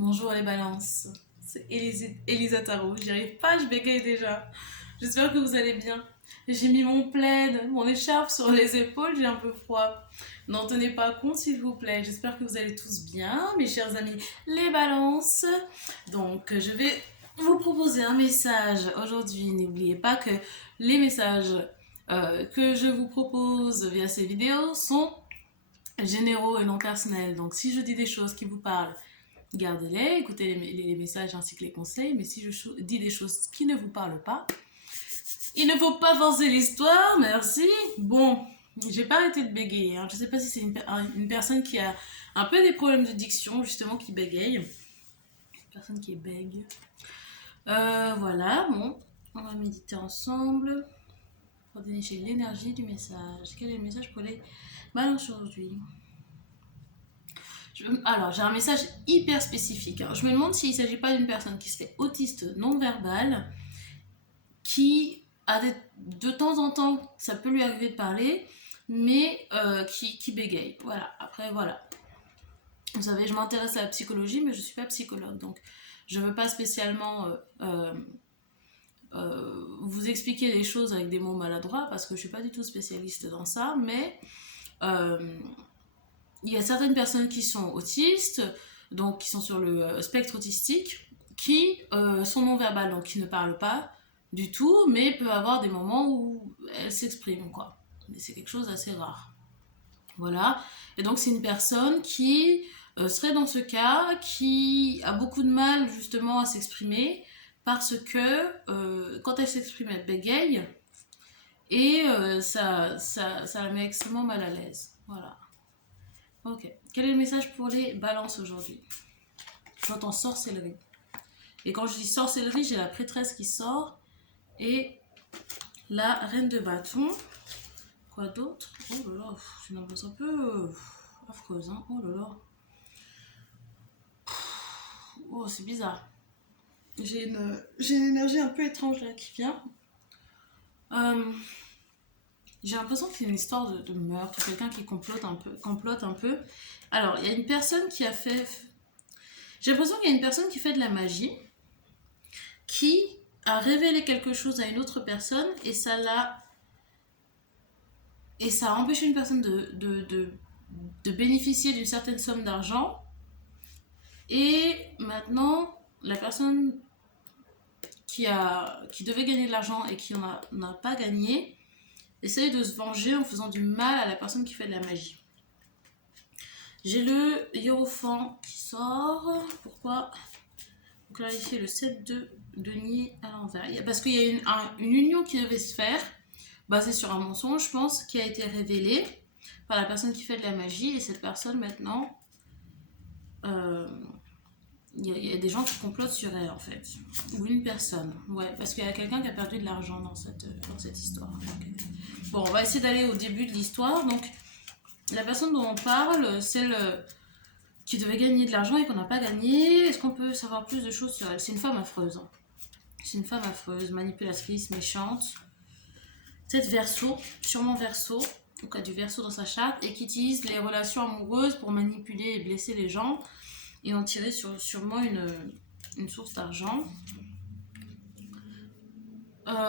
Bonjour les balances, c'est Elisa Tarot, j'y arrive pas, je bégaye déjà. J'espère que vous allez bien. J'ai mis mon plaid, mon écharpe sur les épaules, j'ai un peu froid. N'en tenez pas compte s'il vous plaît, j'espère que vous allez tous bien, mes chers amis les balances. Donc je vais vous proposer un message aujourd'hui. N'oubliez pas que les messages que je vous propose via ces vidéos sont généraux et non personnels. Donc si je dis des choses qui vous parlent, gardez-les, écoutez les messages ainsi que les conseils, mais si je dis des choses qui ne vous parlent pas, il ne faut pas forcer l'histoire, merci. Bon, j'ai pas arrêté de bégayer, hein. Je sais pas si c'est une personne qui a un peu des problèmes de diction, justement, qui bégaye. Une personne qui bégue. Voilà, bon, on va méditer ensemble pour dénicher l'énergie du message. Quel est le message pour les balances aujourd'hui? Alors, j'ai un message hyper spécifique, hein. Je me demande s'il ne s'agit pas d'une personne qui serait autiste non-verbale, qui a de temps en temps, ça peut lui arriver de parler, mais qui bégaye. Voilà, après, voilà. Vous savez, je m'intéresse à la psychologie, mais je ne suis pas psychologue, donc je ne veux pas spécialement vous expliquer les choses avec des mots maladroits, parce que je ne suis pas du tout spécialiste dans ça, mais il y a certaines personnes qui sont autistes, donc qui sont sur le spectre autistique, qui sont non-verbales, donc qui ne parlent pas du tout, mais peut avoir des moments où elles s'expriment, quoi. Mais c'est quelque chose d'assez rare. Voilà. Et donc c'est une personne qui serait dans ce cas, qui a beaucoup de mal justement à s'exprimer, parce que quand elle s'exprime, elle bégaye, et ça la met extrêmement mal à l'aise. Voilà. Ok. Quel est le message pour les balances aujourd'hui? J'entends sorcellerie. Et quand je dis sorcellerie, j'ai la prêtresse qui sort et la reine de bâton. Quoi d'autre? Oh là là, j'ai une ambiance un peu affreuse, hein. Oh là là. Oh, c'est bizarre. J'ai une énergie un peu étrange là qui vient. J'ai l'impression que c'est une histoire de meurtre, quelqu'un qui complote un peu. Alors, il y a une personne qui a fait... J'ai l'impression qu'il y a une personne qui fait de la magie, qui a révélé quelque chose à une autre personne, et ça a empêché une personne de bénéficier d'une certaine somme d'argent. Et maintenant, la personne qui devait gagner de l'argent et qui n'en a pas gagné, essaye de se venger en faisant du mal à la personne qui fait de la magie. J'ai le hiérophant qui sort. Pourquoi? Pour clarifier le 7 de denier à l'envers. Parce qu'il y a une union qui devait se faire, basée sur un mensonge, je pense, qui a été révélé par la personne qui fait de la magie. Et cette personne, maintenant, y a des gens qui complotent sur elle, en fait. Ou une personne. Ouais, parce qu'il y a quelqu'un qui a perdu de l'argent dans cette histoire. Donc, bon, on va essayer d'aller au début de l'histoire. Donc, la personne dont on parle, celle qui devait gagner de l'argent et qu'on n'a pas gagné, est-ce qu'on peut savoir plus de choses sur elle? C'est une femme affreuse. Hein. C'est une femme affreuse, manipulatrice, méchante. Peut-être Verseau, sûrement Verseau, donc a du Verseau dans sa charte, et qui utilise les relations amoureuses pour manipuler et blesser les gens et en tirer sûrement une source d'argent.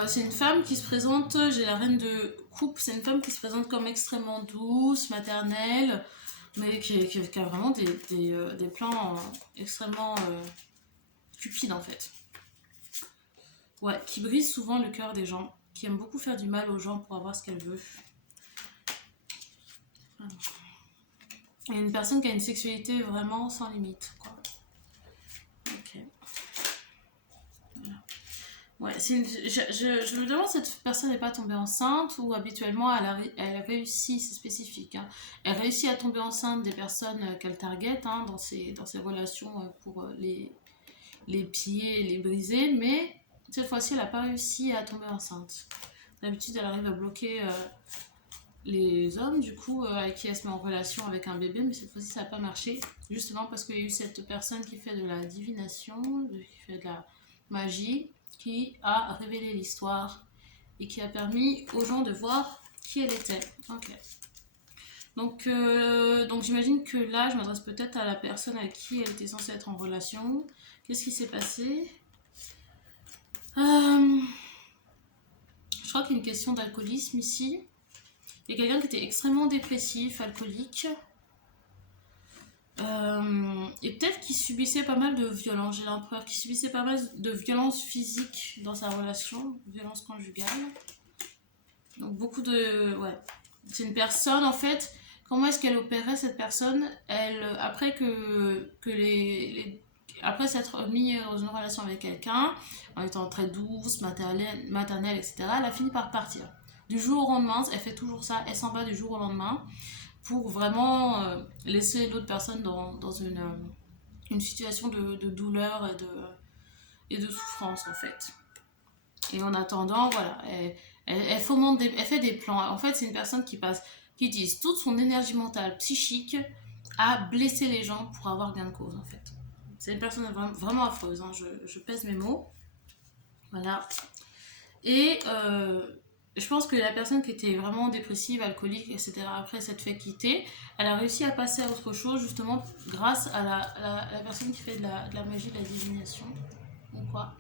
C'est une femme qui se présente, j'ai la reine de coupe, c'est une femme qui se présente comme extrêmement douce, maternelle, mais qui a vraiment des plans extrêmement cupides en fait. Ouais, qui brise souvent le cœur des gens, qui aime beaucoup faire du mal aux gens pour avoir ce qu'elle veut. Il y a une personne qui a une sexualité vraiment sans limite, quoi. Ok. Voilà. Ouais, je me demande si cette personne n'est pas tombée enceinte ou habituellement elle a réussi, c'est spécifique, hein. Elle réussit à tomber enceinte des personnes qu'elle target, hein, dans ses relations pour les piller et les briser, mais cette fois-ci elle n'a pas réussi à tomber enceinte. D'habitude elle arrive à bloquer les hommes du coup avec qui elle se met en relation avec un bébé, mais cette fois-ci ça n'a pas marché, justement parce qu'il y a eu cette personne qui fait de la divination, qui fait de la magie, qui a révélé l'histoire et qui a permis aux gens de voir qui elle était. Ok. Donc j'imagine que là, je m'adresse peut-être à la personne avec qui elle était censée être en relation. Qu'est-ce qui s'est passé? Euh, je crois qu'il y a une question d'alcoolisme ici. Il y a quelqu'un qui était extrêmement dépressif, alcoolique. Et peut-être qu'il subissait pas mal de violences, j'ai l'impression qu'il subissait pas mal de violences physiques dans sa relation, violences conjugales. Donc beaucoup de... Ouais. C'est une personne, en fait, comment est-ce qu'elle opérait cette personne? Elle, après après s'être mis dans une relation avec quelqu'un, en étant très douce, maternelle, etc., elle a fini par partir. Du jour au lendemain, elle fait toujours ça, elle s'en va du jour au lendemain pour vraiment laisser l'autre personne dans une situation de douleur et de souffrance, en fait. Et en attendant, voilà, elle fait des plans. En fait, c'est une personne qui utilise toute son énergie mentale, psychique, à blesser les gens pour avoir gain de cause, en fait. C'est une personne vraiment affreuse, hein, je pèse mes mots. Voilà. Et je pense que la personne qui était vraiment dépressive, alcoolique, etc., après s'être fait quitter, elle a réussi à passer à autre chose, justement, grâce à la personne qui fait de la magie, de la divination, ou quoi.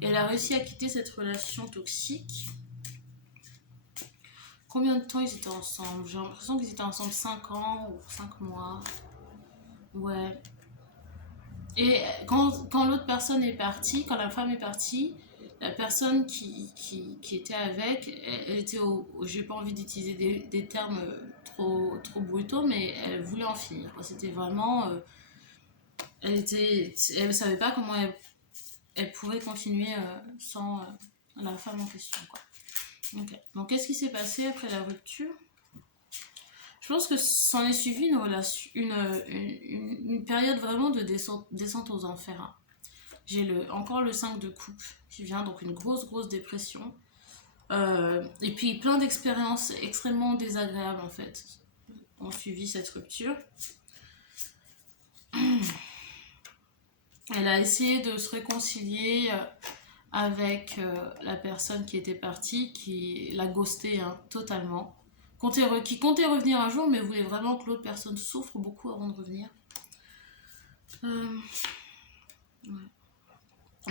Et elle a réussi à quitter cette relation toxique. Combien de temps ils étaient ensemble? J'ai l'impression qu'ils étaient ensemble 5 ans ou 5 mois. Ouais. Et quand l'autre personne est partie, quand la femme est partie, la personne qui était avec, elle était j'ai pas envie d'utiliser des termes trop brutaux, mais elle voulait en finir. C'était vraiment. Elle savait pas comment elle pourrait continuer sans la femme en question, quoi. Okay. Donc, qu'est-ce qui s'est passé après la rupture? Je pense que s'en est suivi une période vraiment de descente aux enfers, hein. J'ai encore le 5 de coupe qui vient, donc une grosse dépression. Et puis plein d'expériences extrêmement désagréables, en fait, ont suivi cette rupture. Elle a essayé de se réconcilier avec la personne qui était partie, qui l'a ghosté, hein, totalement. Qui comptait revenir un jour, mais voulait vraiment que l'autre personne souffre beaucoup avant de revenir. Ouais.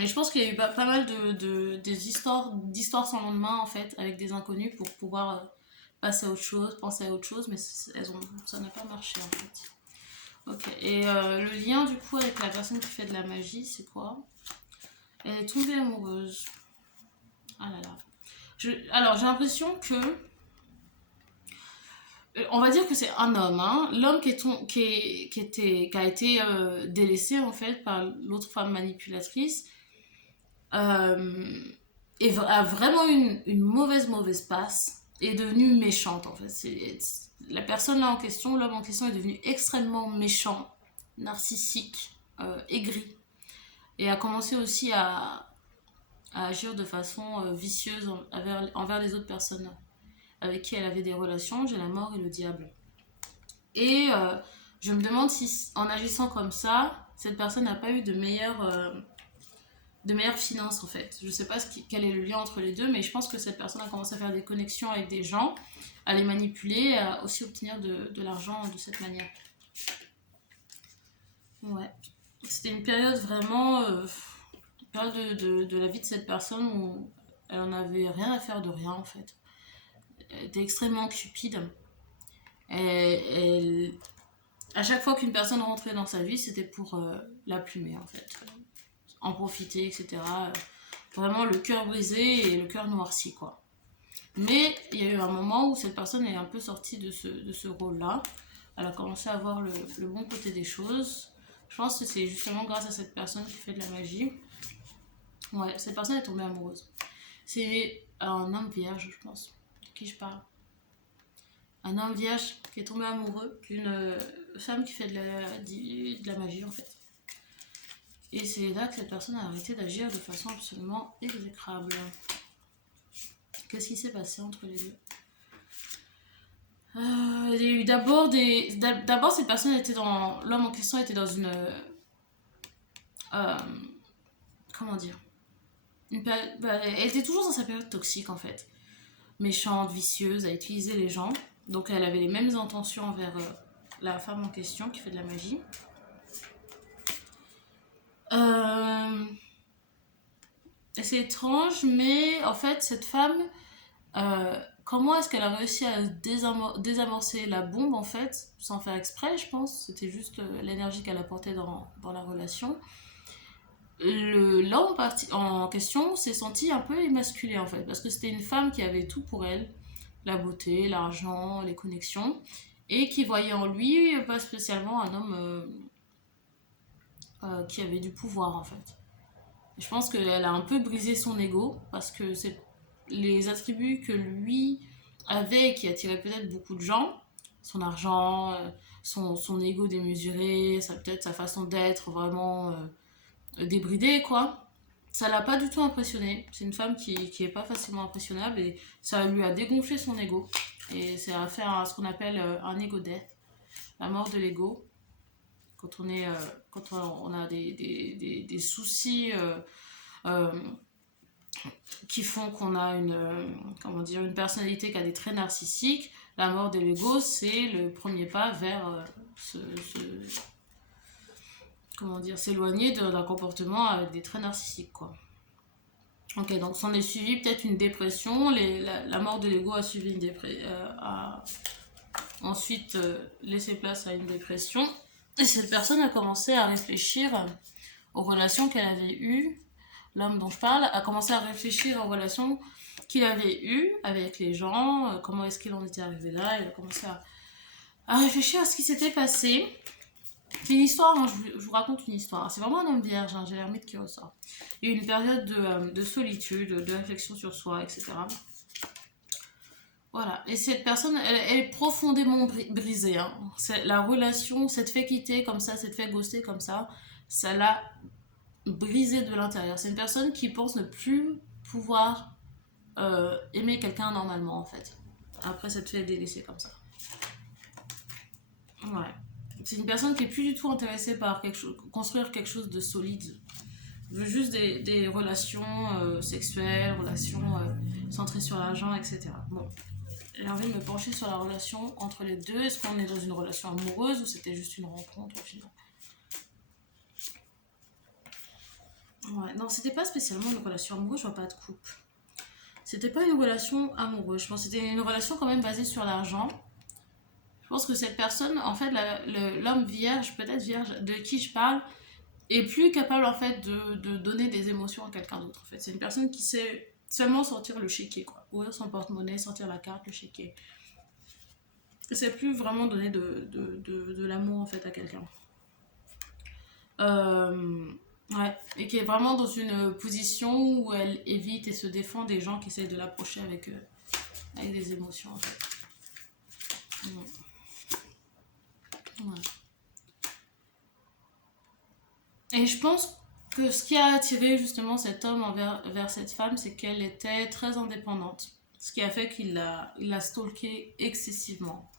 Et je pense qu'il y a eu pas mal des d'histoires sans lendemain, en fait, avec des inconnus pour pouvoir passer à autre chose, penser à autre chose, mais ça n'a pas marché, en fait. Ok, et le lien, du coup, avec la personne qui fait de la magie, c'est quoi? Elle est tombée amoureuse. Ah là là. Alors, j'ai l'impression que on va dire que c'est un homme, hein. L'homme qui a été délaissé, en fait, par l'autre femme manipulatrice, euh, a vraiment une mauvaise passe, est devenue méchante, en fait. La personne là en question, l'homme en question, est devenu extrêmement méchant, narcissique, aigri, et a commencé aussi à agir de façon vicieuse envers les autres personnes avec qui elle avait des relations. J'ai la mort et le diable. Et je me demande si, en agissant comme ça, cette personne n'a pas eu de meilleures finances, en fait. Je sais pas quel est le lien entre les deux, mais je pense que cette personne a commencé à faire des connexions avec des gens, à les manipuler, à aussi obtenir de l'argent de cette manière. Ouais. C'était une période vraiment... une période de la vie de cette personne où elle en avait rien à faire de rien, en fait. Elle était extrêmement cupide. À chaque fois qu'une personne rentrait dans sa vie, c'était pour la plumer, en fait. En profiter, etc. Vraiment le cœur brisé et le cœur noirci, quoi. Mais il y a eu un moment où cette personne est un peu sortie de ce rôle-là. Elle a commencé à voir le bon côté des choses. Je pense que c'est justement grâce à cette personne qui fait de la magie. Ouais, cette personne est tombée amoureuse. C'est un homme vierge, je pense. De qui je parle? Un homme vierge qui est tombé amoureux d'une femme qui fait de la magie, en fait. Et c'est là que cette personne a arrêté d'agir de façon absolument exécrable. Qu'est-ce qui s'est passé entre les deux? Il y a eu d'abord cette personne était dans... L'homme en question était dans une... comment dire, elle était toujours dans sa période toxique, en fait. Méchante, vicieuse, à utiliser les gens. Donc elle avait les mêmes intentions envers la femme en question qui fait de la magie. Et c'est étrange, mais en fait, cette femme, comment est-ce qu'elle a réussi à désamorcer la bombe, en fait, sans faire exprès, je pense. C'était juste l'énergie qu'elle apportait dans la relation. L'homme en question s'est senti un peu émasculé, en fait, parce que c'était une femme qui avait tout pour elle, la beauté, l'argent, les connexions, et qui voyait en lui pas spécialement un homme qui avait du pouvoir, en fait. Et je pense qu'elle a un peu brisé son ego, parce que c'est les attributs que lui avait, qui attiraient peut-être beaucoup de gens, son argent, son ego démesuré, peut-être sa façon d'être vraiment débridée, quoi. Ça l'a pas du tout impressionné. C'est une femme qui est pas facilement impressionnable et ça lui a dégonflé son ego. Et ça a fait ce qu'on appelle un ego death, la mort de l'ego. Quand on a des soucis euh, qui font qu'on a une personnalité qui a des traits narcissiques, la mort de l'ego, c'est le premier pas vers s'éloigner d'un comportement avec des traits narcissiques, quoi. Ok, donc s'en est suivi peut-être une dépression, la mort de l'ego a suivi une dépression, a ensuite laissé place à une dépression, et cette personne a commencé à réfléchir aux relations qu'elle avait eues. L'homme dont je parle a commencé à réfléchir aux relations qu'il avait eues avec les gens, comment est-ce qu'il en était arrivé là. Il a commencé à réfléchir à ce qui s'était passé. C'est une histoire, hein, je vous raconte une histoire. C'est vraiment un homme vierge, hein, j'ai l'ermite qui ressort. Il y a eu une période de solitude, de réflexion sur soi, etc. Voilà, et cette personne, elle est profondément brisée. Hein. La relation, cette fait quitter comme ça, cette fait ghoster comme ça l'a brisée de l'intérieur. C'est une personne qui pense ne plus pouvoir aimer quelqu'un normalement, en fait. Après cette fait délaissée comme ça. Ouais. C'est une personne qui est plus du tout intéressée par construire quelque chose de solide. Elle veut juste des relations sexuelles, relations centrées sur l'argent, etc. Bon, j'ai envie de me pencher sur la relation entre les deux. Est-ce qu'on est dans une relation amoureuse ou c'était juste une rencontre au final? Ouais, non, c'était pas spécialement une relation amoureuse, je vois pas de couple. C'était pas une relation amoureuse, je pense que c'était une relation quand même basée sur l'argent. Je pense que cette personne, en fait, l'homme vierge, peut-être vierge, de qui je parle, est plus capable en fait de donner des émotions à quelqu'un d'autre. En fait, c'est une personne qui sait seulement sortir le chéquier, quoi. Ouvrir son porte-monnaie, sortir la carte, le chéquier. C'est plus vraiment donner de l'amour en fait à quelqu'un. Ouais, et qui est vraiment dans une position où elle évite et se défend des gens qui essayent de l'approcher avec des émotions en fait. Ouais. Et je pense que ce qui a attiré justement cet homme vers cette femme, c'est qu'elle était très indépendante. Ce qui a fait qu'il l'a stalké excessivement.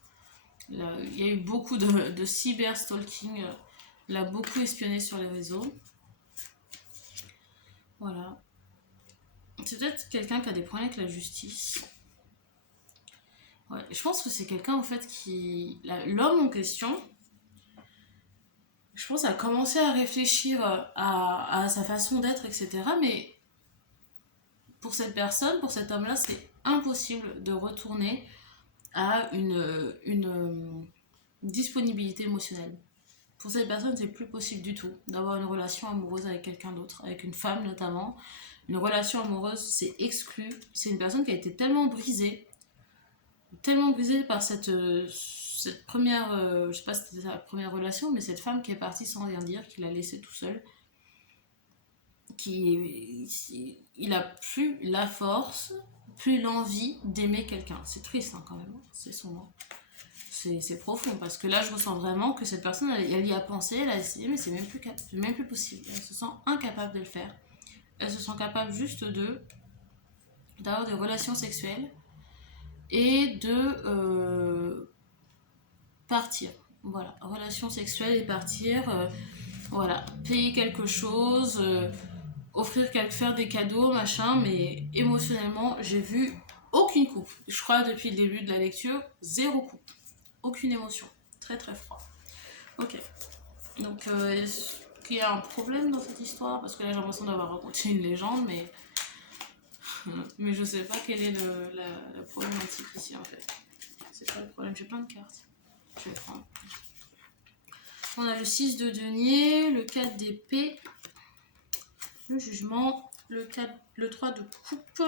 Il y a eu beaucoup de cyber-stalking. Il l'a beaucoup espionné sur les réseaux. Voilà. C'est peut-être quelqu'un qui a des problèmes avec la justice. Ouais. Je pense que c'est quelqu'un en fait qui... L'homme en question, je pense, a commencé à réfléchir à sa façon d'être, etc. Mais pour cette personne, pour cet homme-là, c'est impossible de retourner à une disponibilité émotionnelle. Pour cette personne, c'est plus possible du tout d'avoir une relation amoureuse avec quelqu'un d'autre, avec une femme notamment. Une relation amoureuse, c'est exclu. C'est une personne qui a été tellement brisée par cette première, je sais pas si c'était sa première relation, mais cette femme qui est partie sans rien dire, qui l'a laissé tout seul, il a plus la force, plus l'envie d'aimer quelqu'un. C'est triste hein, quand même, c'est sombre. C'est profond parce que là je ressens vraiment que cette personne elle y a pensé, elle a essayé mais c'est même plus possible. Elle se sent incapable de le faire. Elle se sent capable juste d'avoir des relations sexuelles et de partir. Voilà, relations sexuelles et partir. Voilà, payer quelque chose, faire des cadeaux, machin, mais émotionnellement j'ai vu aucune coupe. Je crois depuis le début de la lecture, zéro coupe. Aucune émotion. Très très froid. Ok. Donc, est-ce qu'il y a un problème dans cette histoire? Parce que là, j'ai l'impression d'avoir raconté une légende, mais je sais pas quelle est la problématique ici en fait. C'est pas le problème, j'ai plein de cartes. Je vais prendre. On a le 6 de denier, le 4 d'épée, le jugement, le 3 de coupe.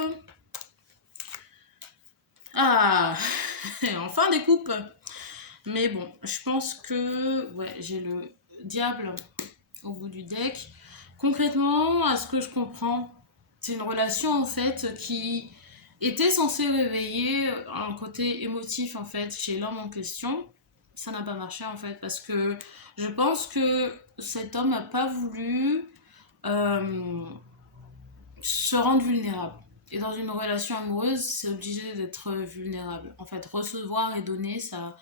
Ah, enfin des coupes. Mais bon, je pense que ouais, j'ai le diable au bout du deck. Concrètement, à ce que je comprends, c'est une relation en fait qui était censée réveiller un côté émotif en fait chez l'homme en question. Ça n'a pas marché en fait parce que je pense que cet homme n'a pas voulu euh, se rendre vulnérable. Et dans une relation amoureuse, c'est obligé d'être vulnérable. En fait, recevoir et donner, ça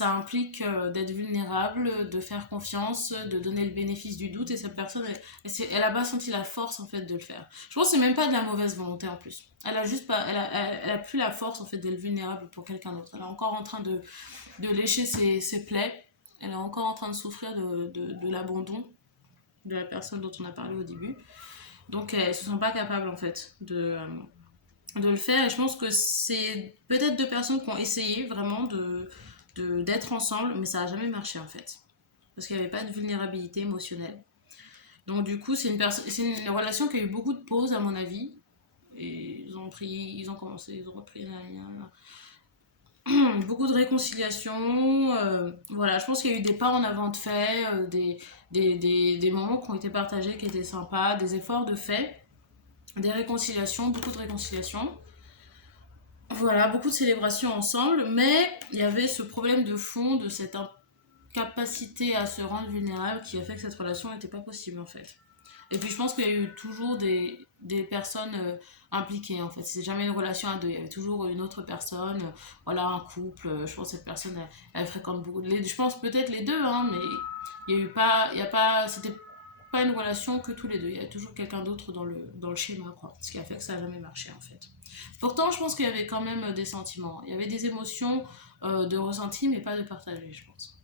implique d'être vulnérable, de faire confiance, de donner le bénéfice du doute. Et cette personne, elle a pas senti la force en fait de le faire. Je pense que c'est même pas de la mauvaise volonté en plus. Elle a juste pas, elle a plus la force en fait d'être vulnérable pour quelqu'un d'autre. Elle est encore en train de lécher ses plaies. Elle est encore en train de souffrir de l'abandon de la personne dont on a parlé au début. Donc elles se sont pas capables en fait de le faire. Et je pense que c'est peut-être deux personnes qui ont essayé vraiment d'être ensemble, mais ça n'a jamais marché en fait. Parce qu'il n'y avait pas de vulnérabilité émotionnelle. Donc du coup, c'est une relation qui a eu beaucoup de pauses à mon avis. Et ils ont commencé, ils ont repris beaucoup de réconciliation. Voilà, je pense qu'il y a eu des pas en avant de fait, des moments qui ont été partagés qui étaient sympas, des efforts de fait, des réconciliations, beaucoup de réconciliations. Voilà, beaucoup de célébrations ensemble, mais il y avait ce problème de fond de cette incapacité à se rendre vulnérable qui a fait que cette relation n'était pas possible en fait. Et puis je pense qu'il y a eu toujours des personnes impliquées en fait. C'est jamais une relation à deux. Il y avait toujours une autre personne, voilà, un couple. Je pense que cette personne, elle fréquente beaucoup. Je pense peut-être les deux, hein, mais il y a eu pas, il y a pas, c'était pas une relation que tous les deux. Il y a toujours quelqu'un d'autre dans le schéma, quoi. Ce qui a fait que ça n'a jamais marché en fait. Pourtant, je pense qu'il y avait quand même des sentiments. Il y avait des émotions de ressenti, mais pas de partagé, je pense.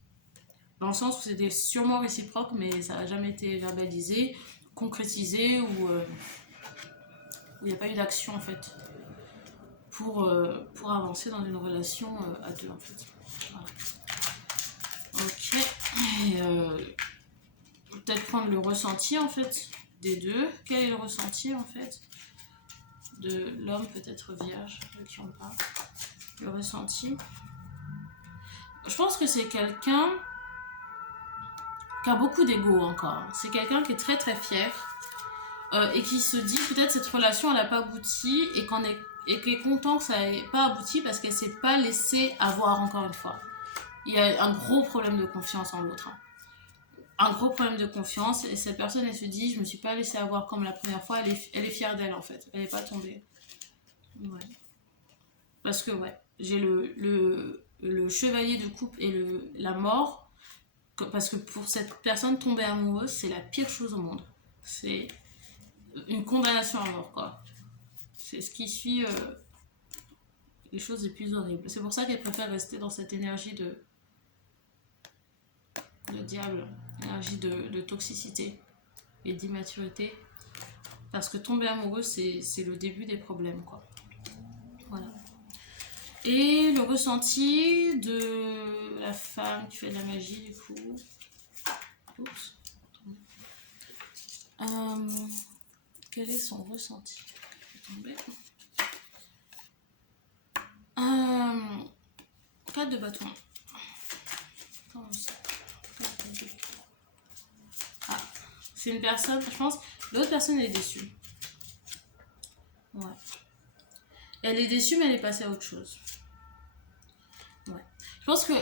Dans le sens où c'était sûrement réciproque, mais ça n'a jamais été verbalisé, concrétisé, ou où il n'y a pas eu d'action en fait pour avancer dans une relation à deux en fait. Voilà. Ok. Et peut-être prendre le ressenti en fait des deux. Quel est le ressenti en fait de l'homme peut-être vierge de qui on parle? Le ressenti. Je pense que c'est quelqu'un qui a beaucoup d'ego encore. C'est quelqu'un qui est très très fier et qui se dit peut-être cette relation elle n'a pas abouti et qui est content que ça n'ait pas abouti parce qu'elle ne s'est pas laissée avoir encore une fois. Il y a un gros problème de confiance en l'autre. Hein. Un gros problème de confiance et cette personne elle se dit je me suis pas laissée avoir comme la première fois, elle est fière d'elle en fait, elle n'est pas tombée. Ouais. Parce que ouais, j'ai le chevalier de coupe et la mort, parce que pour cette personne tomber amoureuse c'est la pire chose au monde. C'est une condamnation à mort quoi. C'est ce qui suit les choses les plus horribles. C'est pour ça qu'elle préfère rester dans cette énergie de diable, énergie de toxicité et d'immaturité. Parce que tomber amoureux, c'est le début des problèmes, quoi. Voilà. Et le ressenti de la femme qui fait de la magie, du coup. Oups. Quel est son ressenti? Je vais tomber. 4 de bâton. Ah, c'est une personne, je pense, l'autre personne elle est déçue. Ouais. Elle est déçue mais elle est passée à autre chose. Ouais. Je pense que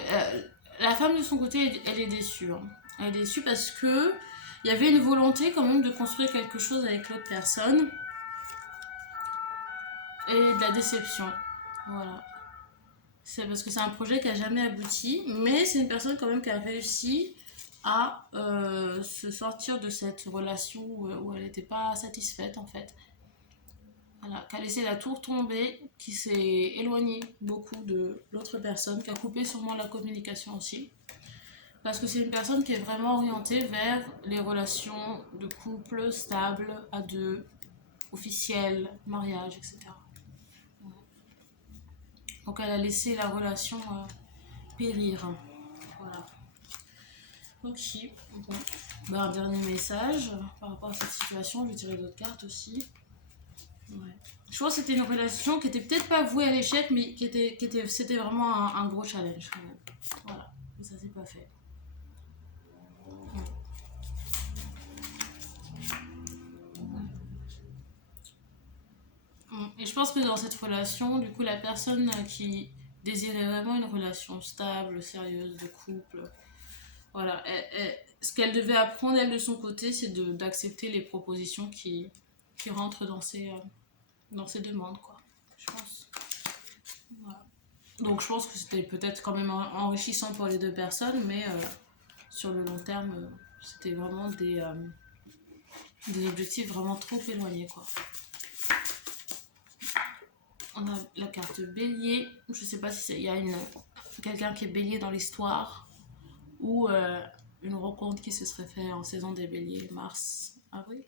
la femme de son côté, elle est déçue. Hein. Elle est déçue parce que il y avait une volonté quand même de construire quelque chose avec l'autre personne. Et de la déception. Voilà. C'est parce que c'est un projet qui n'a jamais abouti, mais c'est une personne quand même qui a réussi à se sortir de cette relation où elle n'était pas satisfaite en fait. voilà, qui a laissé la tour tomber, qui s'est éloigné beaucoup de l'autre personne, qui a coupé sûrement la communication aussi. Parce que c'est une personne qui est vraiment orientée vers les relations de couple stables, à deux, officielles, mariage, etc. Donc elle a laissé la relation périr. Voilà. Ok, bon. Ben, un dernier message par rapport à cette situation, je vais tirer d'autres cartes aussi. Ouais. Je pense que c'était une relation qui était peut-être pas vouée à l'échec, mais c'était vraiment un gros challenge. Voilà, et ça s'est pas fait. Et je pense que dans cette relation, du coup, la personne qui désirait vraiment une relation stable, sérieuse, de couple, voilà, ce qu'elle devait apprendre, elle, de son côté, c'est d'accepter les propositions qui rentrent dans ses demandes, quoi. Je pense. Voilà. Donc je pense que c'était peut-être quand même enrichissant pour les deux personnes, mais sur le long terme, c'était vraiment des objectifs vraiment trop éloignés, quoi. On a la carte bélier. Je sais pas si il y a quelqu'un qui est bélier dans l'histoire ou une rencontre qui se serait faite en saison des béliers, mars, avril.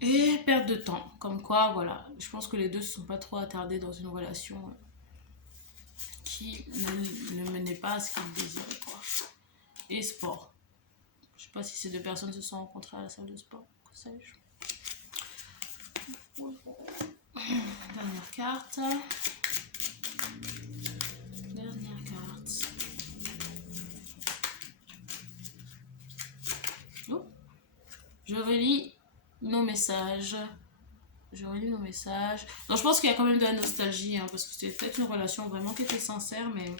Et perte de temps. Comme quoi, voilà, je pense que les deux ne se sont pas trop attardés dans une relation qui ne menait pas à ce qu'ils désiraient, quoi. Et sport. Je sais pas si ces deux personnes se sont rencontrées à la salle de sport. Que sais-je. Dernière carte. Dernière carte. Oh. Je relis nos messages. Non, je pense qu'il y a quand même de la nostalgie, hein, parce que c'était peut-être une relation vraiment qui était sincère, mais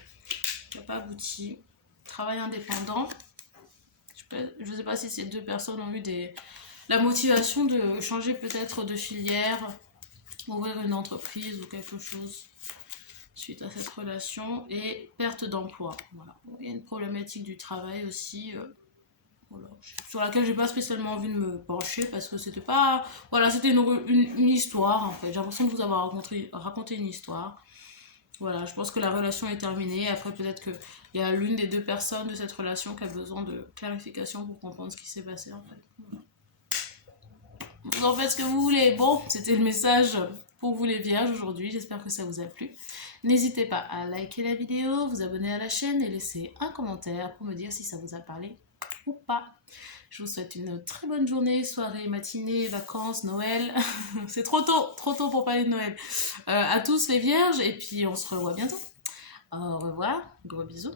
qui n'a pas abouti. Travail indépendant. Je ne sais pas si ces deux personnes ont eu la motivation de changer peut-être de filière, ouvrir une entreprise ou quelque chose suite à cette relation. Et perte d'emploi. Voilà. Il y a une problématique du travail aussi. Voilà, sur laquelle j'ai pas spécialement envie de me pencher parce que c'était pas. Voilà, c'était une histoire en fait. J'ai l'impression de vous avoir raconté une histoire. Voilà, je pense que la relation est terminée. Après, peut-être qu'il y a l'une des deux personnes de cette relation qui a besoin de clarification pour comprendre ce qui s'est passé en fait. Voilà. Vous en faites ce que vous voulez. Bon, c'était le message pour vous les vierges aujourd'hui. J'espère que ça vous a plu. N'hésitez pas à liker la vidéo, vous abonner à la chaîne et laisser un commentaire pour me dire si ça vous a parlé ou pas. Je vous souhaite une très bonne journée, soirée, matinée, vacances, Noël. C'est trop tôt pour parler de Noël. À tous les vierges et puis on se revoit bientôt. Au revoir, gros bisous.